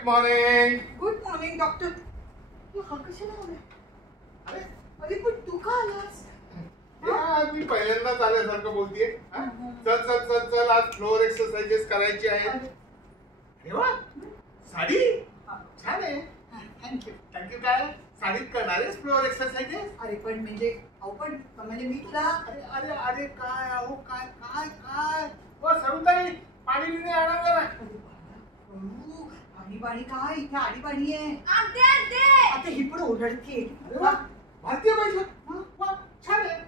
Good morning. Good morning doctor. तू हा कशाला आला? अरे पण तू का आलास? मी पहिल्यांदाच आल्यासारखं बोलतीये. चल चल चल चल, आज फ्लोअर एक्सरसाइजेस करायची आहेत. अरे वा, साडी छान आहे. थँक्यू. थँक्यू. काय साडीत करणार आहेस फ्लोअर एक्सरसाइजेस? अरे पण म्हणजे म्हणजे मी तुला अरे अरे अरे काय अहो, काय काय काय व सरुताई, पाणी बिणी आणा जरा. आणीबाणी काय, इथे आणीबाणी आहे. आते आते. आता ही पण ओरडते. भारतीय बैठक. वा, छान आहे.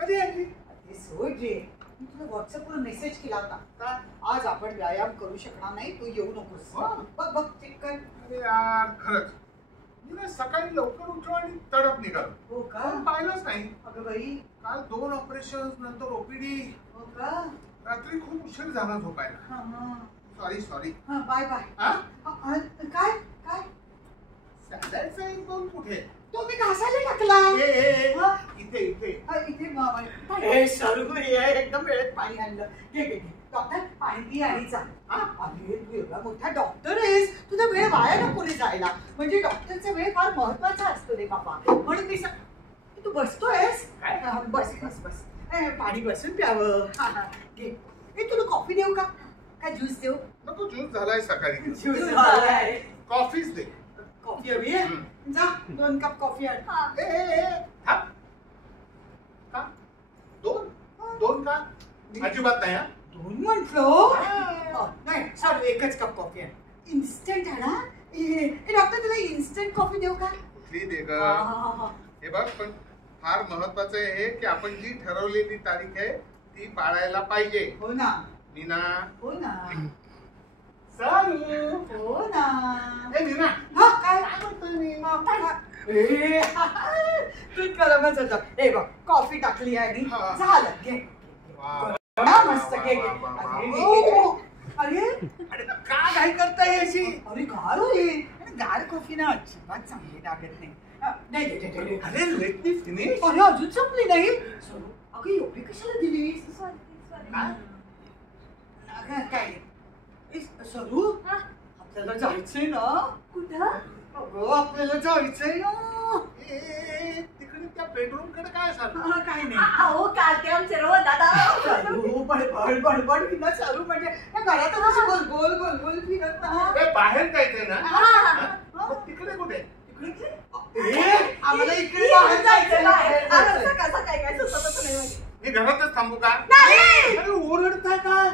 कधी आली? ते सोड रे, मी तुला व्हॉट्सअपवर मेसेज केला होता. आज आपण व्यायाम करू शकणार नाही, तू येऊ नकोस. बघ बघ चेक कर. अरे यार, खरंच मी ना सकाळी लवकर उठलो आणि तडप निघालो. हो का? पाहिलंच नाही. अगं बाई, काल 2 ऑपरेशन नंतर ओपीडी. हो का? रात्री खूप उशीर झाला झोपायला. सॉरी. Bye bye. काय काय सॅलडचा एक दोन कुठे? तो मी घासायला टाकला. इथे इथे इथे सरू एकदम वेळेत पाणी आणलं. घे घे घे डॉक्टर, पाणी पी आणि जा. अरे तू एवढा मोठा डॉक्टर आहेस, तुझा वेळ वाया नको रे जायला. म्हणजे डॉक्टरचा वेळ फार महत्वाचा असतो रे बाबा. म्हणून मी तू बसतोयस? बस बस बस. पाणी बसून प्यावं. घे. तुला कॉफी देऊ का? काय ज्यूस देऊ? नको, ज्यूस झालाय सकाळी. ज्यूस झालाय. कॉफीच दे. कॉफी हवी आहे? जा 2 कप कॉफी आण. का 2 का? अजिबात नाही. 2 म्हटलो नाही, सॉरी 1च कप कॉफी आण. इन्स्टंट आणा. डॉक्टर तुला इन्स्टंट कॉफी देऊ का? कुठली दे ग? हे बघ, पण फार महत्वाचं आहे की आपण जी ठरवलेली तारीख आहे ती पाळायला पाहिजे. हो ना मीना. हो ना सारू. हो ना. ए मीना. काय म्हणतोय मी? तू करमच होतं. हे बघ, कॉफी टाकली आणि झालं. घे मस्त. घे अरे का घाई करताय अशी? अरे गार होईल. गार कॉफी ना अजिबात चांगली लागत नाही. अरे लेट मी फिनिश. अरे अजून संपली नाही. अगं एवढी कशाला दिलीस? काय नाही. सरू, आपल्याला जायचंय ना? कुठं? अगं आपल्याला जायचंय ना. तिकडे त्या बेडरूम कडे काय सांग? काय नाही. अहो काल ते आमचे रोज दादा बडबड बडबड फिरत चालू म्हणजे त्या घरात अशी गोल गोल गोल गोल फिरत ना. बाहेर जायचंय ना? तिकडे कुठे? आम्हाला इकडे बाहेर जायचंय. कसं काय काय सुचतच नाही. मी घरातच थांबू का? नाही. अरे ओरडताय काय?